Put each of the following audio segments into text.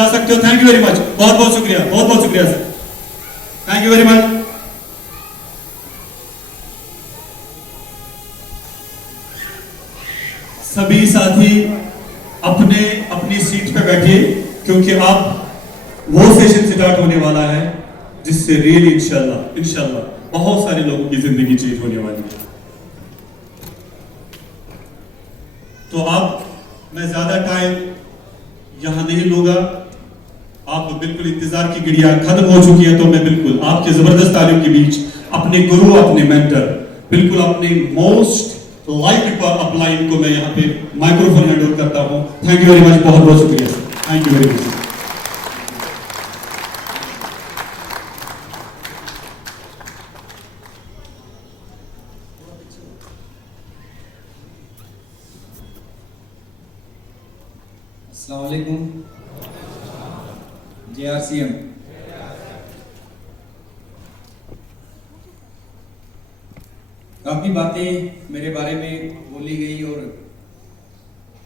जा सकते हो। थैंक यू वेरी मच, बहुत बहुत शुक्रिया, बहुत बहुत शुक्रिया sir, thank you very much. सभी साथी अपने अपनी सीट पे बैठिए, क्योंकि अब वो सेशन स्टार्ट होने वाला है जिससे रियली इंशाल्लाह इंशाल्लाह बहुत सारे लोगों की जिंदगी चेंज होने वाली है। तो अब मैं ज्यादा टाइम यहां नहीं लूंगा, आप बिल्कुल इंतजार की घड़ियां खत्म हो चुकी है, तो मैं बिल्कुल आपके जबरदस्त तालियों के बीच अपने गुरु, अपने मेंटर, बिल्कुल अपने मोस्ट लाइक पर अपलाइन को मैं यहाँ पे माइक्रोफोन हैंड ओवर करता हूँ। थैंक यू वेरी मच, बहुत बहुत शुक्रिया, थैंक यू वेरी मच। अस्सलाम वालेकुम। JRCM काफ़ी बातें मेरे बारे में बोली गई और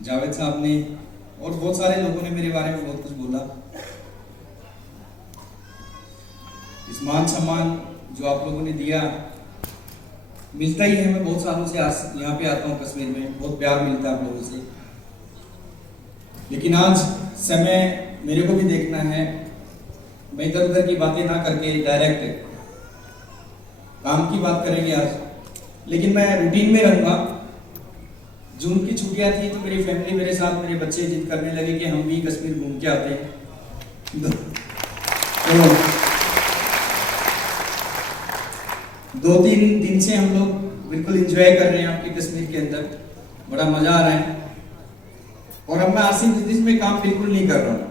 जावेद साहब ने और बहुत सारे लोगों ने मेरे बारे में बहुत कुछ बोला। इस मान सम्मान जो आप लोगों ने दिया मिलता ही है। मैं बहुत सालों से यहाँ पे आता हूँ कश्मीर में, बहुत प्यार मिलता है आप लोगों से। लेकिन आज समय मेरे को भी देखना है, मैं इधर उधर की बातें ना करके डायरेक्ट काम की बात करेंगे आज। लेकिन मैं रूटीन में रहूँगा। जून की छुट्टियां थी तो मेरी फैमिली मेरे साथ, मेरे बच्चे जिद करने लगे कि हम भी कश्मीर घूम के आते हैं। तो 2-3 दिन से हम लोग बिल्कुल एंजॉय कर रहे हैं आपके कश्मीर के अंदर, बड़ा मजा आ रहा है। और अब मैं आसिम बिजनेस में काम बिल्कुल नहीं कर रहा हूँ।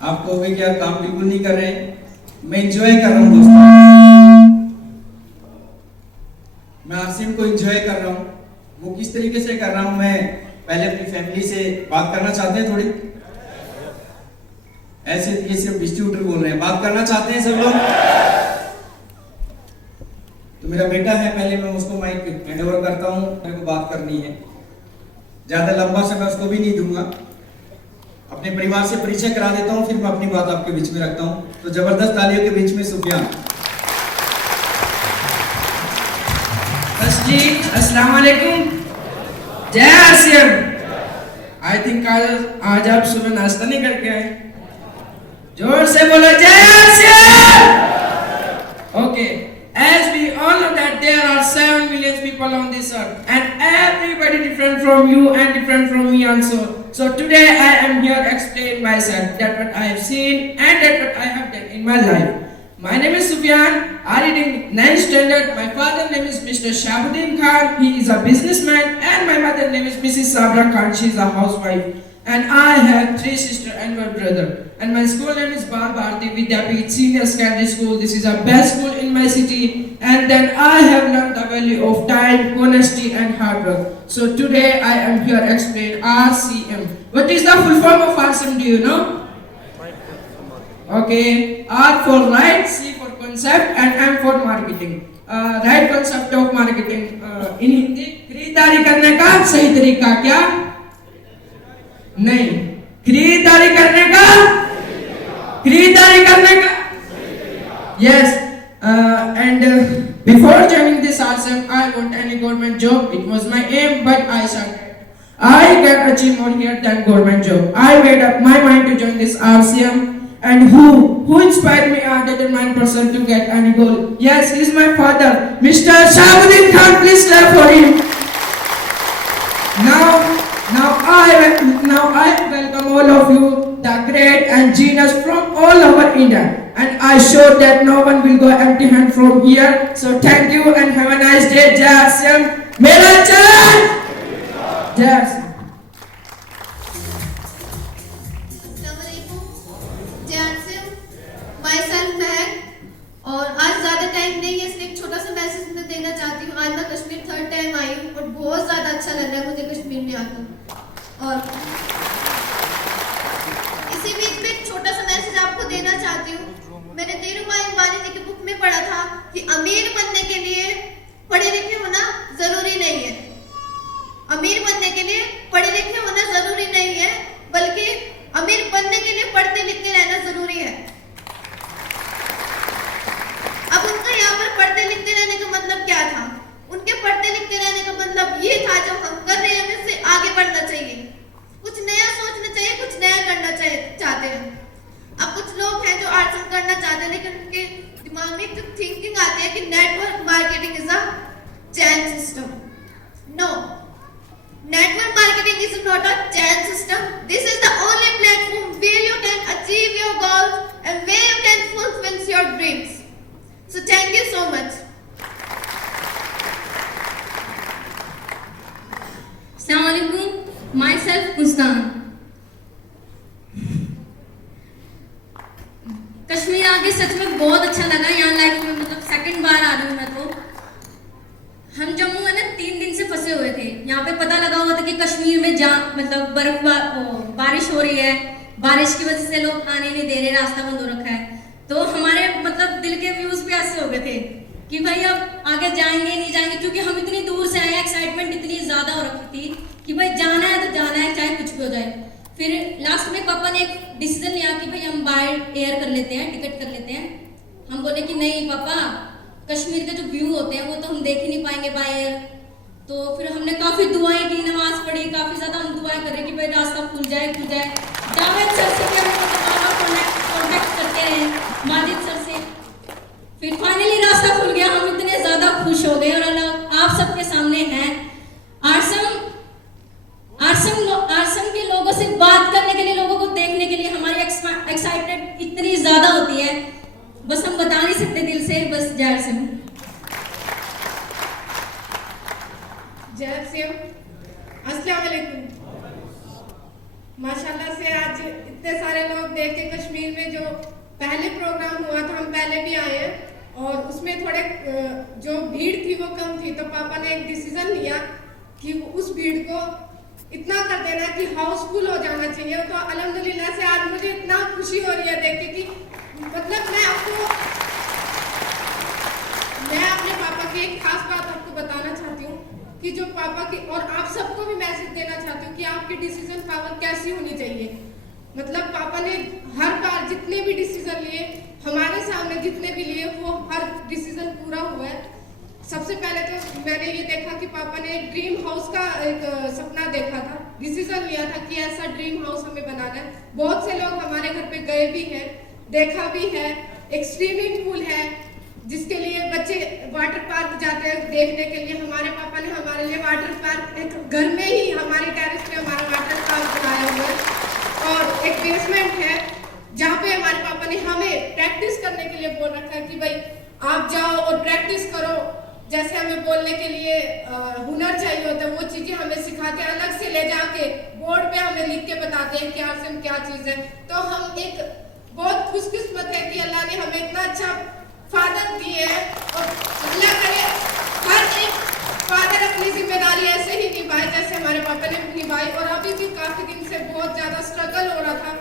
आप कहोगे क्या काम बिल्कुल नहीं कर रहे हैं? मैं एंजॉय कर रहा हूँ दोस्तों, मैं आसिम को एंजॉय कर रहा हूँ। वो किस तरीके से कर रहा हूँ, मैं पहले अपनी फैमिली से बात करना चाहते हैं थोड़ी? ऐसे ये सिर्फ डिस्ट्रीब्यूटर बोल रहे हैं, बात करना चाहते हैं सब लोग? तो मेरा बेटा है, पहले मैं उसको माइक हैंड ओवर करता हूँ, मेरे को बात करनी है। ज्यादा लंबा समय उसको भी नहीं दूंगा, अपने परिवार से परिचय करा देता हूँ, फिर मैं अपनी बात आपके बीच में रखता हूँ। तो जबरदस्त तालियों के बीच में सुफियान। जी अस्सलाम वालेकुम, जय आसिम। आई थिंक आज आप सुबह नाश्ता नहीं करके आए, जोर से बोलो जय Asim. Okay, as we all know that there are 7 billion people on this earth and everybody different from you and different from me also. So today I am here explain myself, that what I have seen and that what I have done in my life. My name is Sufyan. I reading 9th standard. My father name is Mr. Shabuddin Khan. He is a businessman, and my mother name is Mrs. Sabra Khan. She is a housewife. And I have 3 sisters and 1 brother. And my school name is Bar Bharati Vidyapit Senior Secondary School. This is a best school in my city. And then I have learned the value of time, honesty, and hard work. So today I am here explain RCM. What is the full form of RCM? Do you know? Okay, R for right, C for concept, and M for marketing. Right concept of marketing. In Hindi, खरीदारी करने का सही तरीका क्या? नहीं, खरीदारी करने का yes. And before joining this RCM, I want any government job. It was my aim, but I started. I can achieve more here than government job. I made up my mind to join this RCM. And who inspired me a determined person to get any goal? Yes, he is my father, Mr. Shabuddin Khan. Please clap for him. Now I welcome all of you, the great and genius from all over India. And I sure that no one will go empty-handed from here. So thank you and have a nice day. Jai Asam. Mera Chan. Jai Asam. और आज ज़्यादा time नहीं है, इसलिए एक छोटा सा message मैं देना चाहती हूँ। आज मैं कश्मीर 3rd टाइम आई हूँ और बहुत ज़्यादा अच्छा लग रहा है मुझे कश्मीर में आकर। और इसी बीच में एक छोटा सा मैसेज आपको देना चाहती हूँ। मैंने धीरूभाई अंबानी जी की बुक में पढ़ा था कि अमीर बनने के लिए पढ़े लिखे होना ज़रूरी नहीं है। अमीर बनने के लिए पढ़े लिखे होना ज़रूरी नहीं है, बल्कि अमीर बनने जो थिंकिंग आती है कि network marketing is a chain system. No, network marketing is not a chain system. This is the only platform where you can achieve your goals and where you can fulfill your dreams. So thank you so much. Assalamualaikum. Myself Muskan. Kashmir आके सच में बहुत अच्छा लगा. यहाँ life में मतलब second बार आ रही हूँ मैं. तो हम जम्मू में ना 3 दिन से फंसे हुए थे. यहाँ पे पता लगा हुआ था कि कश्मीर में मतलब बारिश हो रही है. बारिश की वजह से लोग आने नहीं दे रहे, रास्ता बंद हो रखा है. तो हमारे मतलब दिल के व्यूज भी ऐसे हो गए थे कि भाई अब आगे जाएंगे नहीं जाएंगे, क्योंकि हम इतनी दूर से आए. एक्साइटमेंट इतनी ज्यादा हो रखी थी कि भाई जाना है तो जाना है, चाहे कुछ भी हो जाए. फिर लास्ट में पापा ने एक डिसीजन लिया कि भाई हम बाय एयर कर लेते हैं, टिकट कर लेते हैं. हम बोले कि नहीं पापा, कश्मीर के जो व्यू होते हैं वो तो हम देख ही नहीं पाएंगे बाय एयर. तो फिर हमने काफी दुआएं की, नमाज पढ़ी, काफी ज्यादा हम दुआएं कर रहे कि भाई रास्ता खुल जाए. जावेद सर से भी हम कॉन्टेक्ट करते रहे, माजिद सर से. फिर फाइनली रास्ता खुल गया. हम इतने ज्यादा खुश हो गए और अल्लाह आप सबके सामने हैं. आरसम के लोगों से बात करने के लिए, लोगों को देखने के लिए हमारी एक्साइटेड इतनी ज्यादा होती है, बस हम बता नहीं सकते दिल से. बस जय सिंह. जय सिंह. अस्सलाम वालेकुम. माशाल्लाह से आज इतने सारे लोग देख के कश्मीर में जो पहले प्रोग्राम हुआ था, हम पहले भी आए हैं और उसमें थोड़े जो भीड़ थी वो कम थी. तो पापा ने एक डिसीजन लिया कि उस भीड़ को इतना कर देना कि हाउसफुल हो जाना चाहिए. तो अल्हम्दुलिल्लाह से आज मुझे इतना खुशी हो रही है देख के कि मतलब मैं अपने पापा की एक खास बात आपको बताना चाहती हूँ कि जो पापा की, और आप सबको भी मैसेज देना चाहती हूँ कि आपकी डिसीजन पावर कैसी होनी चाहिए. मतलब पापा ने हर बार जितने भी डिसीजन लिए, हमारे सामने जितने भी लिए, वो हर डिसीजन पूरा हुआ है. सबसे पहले तो मैंने ये देखा कि पापा ने ड्रीम हाउस का एक सपना देखा था, डिसीजन लिया था कि ऐसा ड्रीम हाउस हमें बनाना है. बहुत से लोग हमारे घर पे गए भी हैं, देखा भी है. एक स्विमिंग पूल है जिसके लिए बच्चे वाटर पार्क जाते हैं देखने के लिए. हमारे पापा ने हमारे लिए वाटर पार्क एक घर में ही हमारे टेरेस पे हमारा वाटर पार्क बनाया हुआ है. और एक बेसमेंट है जहाँ पे हमारे पापा ने हमें प्रैक्टिस करने के लिए बोल रखा है कि भाई आप जाओ और प्रैक्टिस करो. जैसे हमें बोलने के लिए हुनर चाहिए होता है, वो चीजें हमें सिखाते हैं. अलग से ले जाके बोर्ड पे हमें लिख के बताते हैं क्या से क्या चीज है. तो हम एक बहुत खुशकिस्मत है कि अल्लाह ने हमें इतना अच्छा फादर दिए है. और अल्लाह करे हर एक फादर अपनी जिम्मेदारी ऐसे ही निभाए जैसे हमारे पापा ने निभाई. और अभी भी काफी दिन से बहुत ज्यादा स्ट्रगल हो रहा था.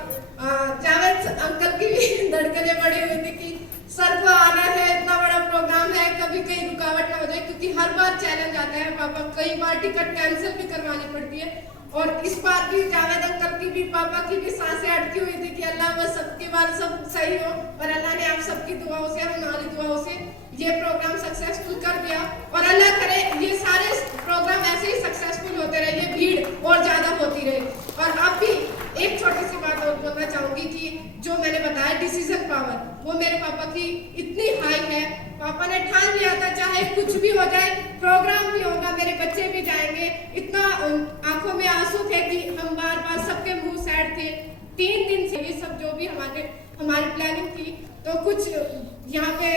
जावेद अंकल की भी धड़कनें बढ़ी हुई थी कि सर को आना है, इतना बड़ा प्रोग्राम है, कभी कहीं रुकावट ना हो जाए, क्योंकि हर बार चैलेंज आता है. पापा कई बार टिकट कैंसिल भी करवानी पड़ती है. और इस बार भी जावेद अंकल की भी, पापा की भी सांसें अटकी हुई थी कि अल्लाह बस सबके बाद सब सही हो. और अल्लाह ने आप सबकी दुआओं से, हमारी दुआओं से ये प्रोग्राम सक्सेसफुल कर दिया. और अल्लाह करे ये सारे प्रोग्राम ऐसे ही सक्सेसफुल होते रहे, ये भीड़ और ज्यादा होती रहे. और अब भी एक छोटी सी बात और बोलना चाहूंगी कि जो मैंने बताया डिसीजन पावर, वो मेरे पापा की इतनी हाई है. पापा ने ठान लिया था चाहे कुछ भी हो जाए, प्रोग्राम भी होगा, मेरे बच्चे भी जाएंगे. इतना आंखों में आंसू थे कि हम बार बार सबके मुंह सैड थे. 3 दिन से ये सब जो भी हमारी प्लानिंग थी, तो कुछ यहाँ पे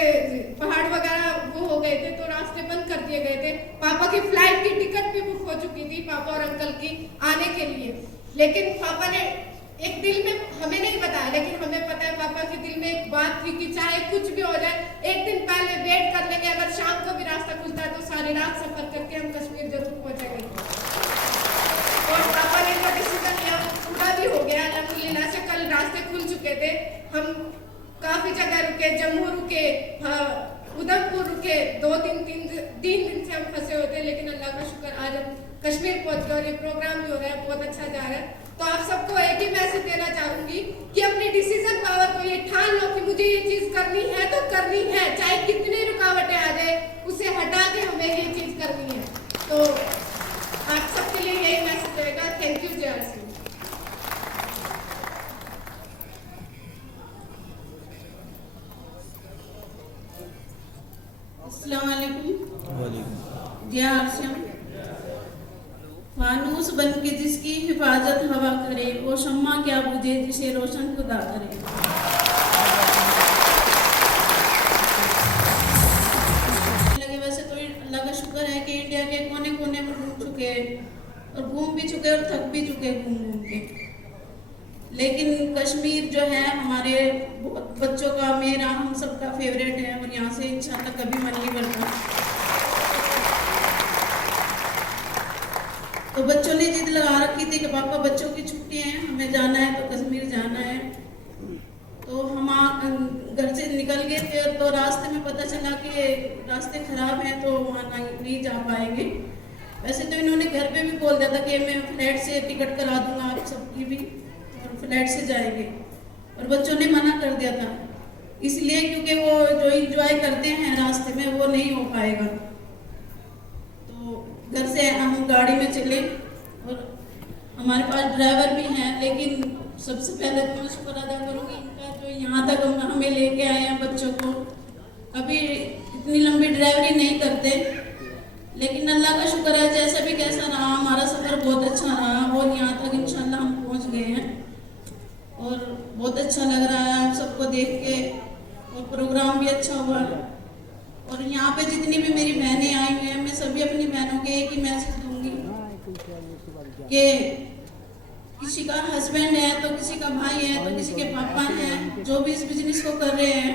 पहाड़ वगैरह वो हो गए थे तो रास्ते बंद कर दिए गए थे. पापा की फ्लाइट की टिकट भी बुक हो चुकी थी पापा और अंकल की आने के लिए. लेकिन पापा ने एक दिल में हमें नहीं बताया, लेकिन हमें पता है पापा के दिल में एक बात थी कि चाहे कुछ भी हो जाए, एक दिन पहले वेट कर लेंगे. अगर शाम को भी रास्ता खुलता है तो सारी रात सफर करके हम कश्मीर जरूर पहुंचेंगे. और पापा ने जो डिसीजन लिया पूरा भी हो गया अल्हम्दुलिल्लाह से. कल रास्ते खुल चुके थे, हम काफी जगह रुके, जम्मू रुके, उधमपुर रुके. 2-3 दिन से हम फंसे हुए थे, लेकिन अल्लाह का शुक्र आज हम कश्मीर पहुंच गए और ये प्रोग्राम भी हो रहा है, बहुत अच्छा जा रहा है. तो आप सबको एक ही मैसेज देना चाहूंगी कि अपनी डिसीजन पावर को ये ठान लो कि मुझे ये चीज करनी है तो करनी है, चाहे कितनी रुकावटें आ जाए, उसे हटा के हमें ये चीज करनी है. तो आप सबके लिए यही मैसेज रहेगा. Thank you. जय सिंह. अस्सलाम वालेकुम। जय आसिम। फानूस बन के जिसकी हिफाजत हवा करे, वो शम्मा क्या बुझे जिसे रोशन खुदा करे। लगे वैसे तो अल्लाह का शुक्र है कि इंडिया के कोने कोने में घूम चुके और घूम भी चुके और थक भी चुके घूम घूम के। लेकिन कश्मीर जो है हमारे बहुत बच्चों का, मेरा, हम सबका फेवरेट है और यहाँ से इंशाल्लाह कभी मन नहीं करता। तो बच्चों ने जिद लगा रखी थी कि पापा बच्चों की छुट्टी है, हमें जाना है तो कश्मीर जाना है। तो हम घर से निकल गए थे तो रास्ते में पता चला कि रास्ते खराब हैं तो वहाँ नहीं जा पाएंगे। वैसे तो इन्होंने घर पे भी बोल दिया था कि मैं फ्लाइट से टिकट करा दूंगा आप सबकी भी और फ्लाइट से जाएंगे, और बच्चों ने मना कर दिया था इसलिए क्योंकि वो जो इंजॉय करते हैं रास्ते में वो नहीं हो पाएगा। घर से हम गाड़ी में चले और हमारे पास ड्राइवर भी हैं, लेकिन सबसे पहले तो मैं शुक्र अदा करूँगी इनका जो यहाँ तक हमें लेके आए हैं बच्चों को। कभी इतनी लंबी ड्राइवरी नहीं करते, लेकिन अल्लाह का शुक्र है जैसा भी कैसा रहा हमारा सफ़र बहुत अच्छा रहा और यहाँ तक इंशाल्लाह हम पहुँच गए हैं और बहुत अच्छा लग रहा है आप सबको देख के और प्रोग्राम भी अच्छा हुआ। और यहाँ पे जितनी भी मेरी बहनें आई हुई हैं, मैं सभी अपनी बहनों के एक ही मैसेज दूंगी कि किसी का हस्बैंड है तो किसी का भाई है तो किसी के पापा हैं, जो भी इस बिजनेस को कर रहे हैं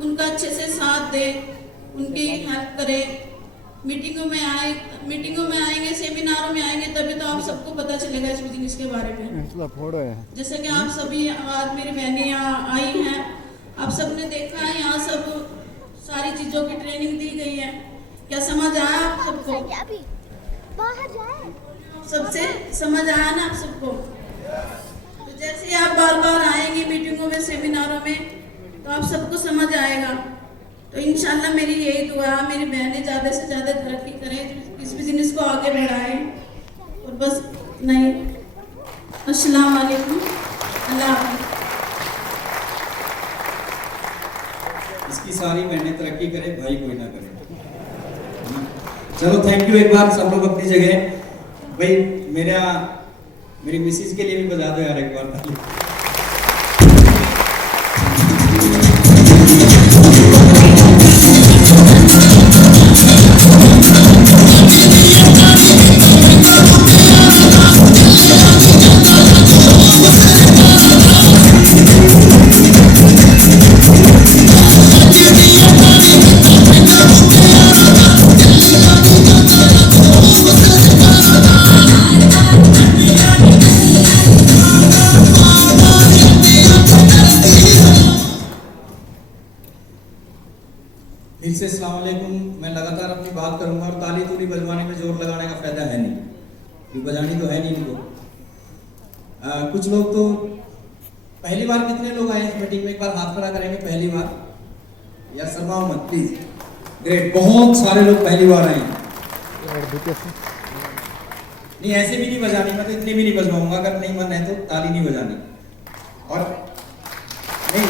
उनका अच्छे से साथ दे, उनकी हेल्प करे। मीटिंगों में आएंगे, सेमिनारों में आएंगे, तभी तो आप सबको पता चलेगा इस बिजनेस के बारे में। जैसे कि आप सभी आज मेरी बहनें यहाँ आई हैं, आप सबने देखा है यहाँ सब सारी चीजों की ट्रेनिंग दी गई है। क्या समझ आया आप सबको? सबसे समझ आया ना आप सबको? तो जैसे आप बार बार आएंगे मीटिंगों में, सेमिनारों में, तो आप सबको समझ आएगा। तो इंशाल्लाह मेरी यही दुआ, मेरी बहनें ज़्यादा से ज़्यादा तरक्की करें, इस बिजनेस को आगे बढ़ाएं और बस नहीं। अस्सलाम वालेकुम, अल्लाह हाफ़िज़। इसकी सारी बहनें तरक्की करे, भाई कोई ना करे। चलो थैंक यू एक बार सब लोग अपनी जगह। भाई मेरी मिसेज के लिए भी बजा दो यार एक बार ताली। फिर से अस्सलाम वालेकुम। मैं लगातार अपनी बात करूंगा और ताली तूली बजवाने में जोर लगाने का फायदा है नहीं, क्योंकि बजानी तो है नहीं इनको। कुछ लोग तो पहली बार, कितने लोग आए इस मीटिंग में? एक बार हाथ खड़ा करेंगे पहली बार, या शर्माओ मत प्लीज। ग्रेट, बहुत सारे लोग पहली बार आए। नहीं ऐसे भी नहीं बजानी, मैं तो इतनी भी नहीं बजवाऊंगा, अगर नहीं मन है तो ताली नहीं बजानी। और नहीं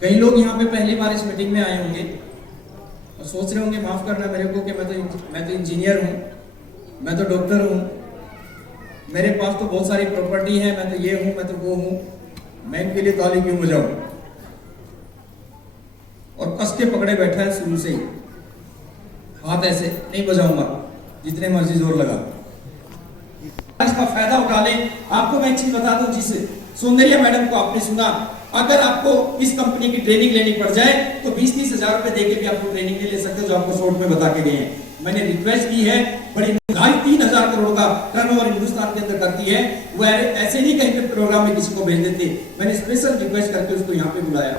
कई लोग यहाँ पे पहली बार इस मीटिंग में आए होंगे और सोच रहे होंगे माफ करना मेरे को कि मैं तो इंजीनियर हूँ, मैं तो डॉक्टर हूँ, मेरे पास तो बहुत सारी प्रॉपर्टी है, मैं तो ये हूँ, मैं तो वो हूँ, मैं इनके लिए ताली क्यों बजाऊं? और कस के पकड़े बैठा है शुरू से ही, हाथ ऐसे नहीं बजाऊंगा जितने मर्जी जोर लगा। इसका फायदा उठा लें। आपको मैं एक चीज बता दूं, जिस सौंदर्या मैडम को आपने सुना, अगर आपको इस कंपनी की ट्रेनिंग लेनी पड़ जाए तो 20-30 हजार रुपए देके भी आपको ट्रेनिंग नहीं ले सकते, जो आपको शॉर्ट में बता के गए हैं। मैंने रिक्वेस्ट की है, बड़ी 3,500 करोड़ का टर्नओवर हिंदुस्तान के अंदर करती है, वो ऐसे नहीं कहीं पे प्रोग्राम में किसी को भेज देते। मैंने स्पेशल रिक्वेस्ट करके उसको यहाँ पे बुलाया।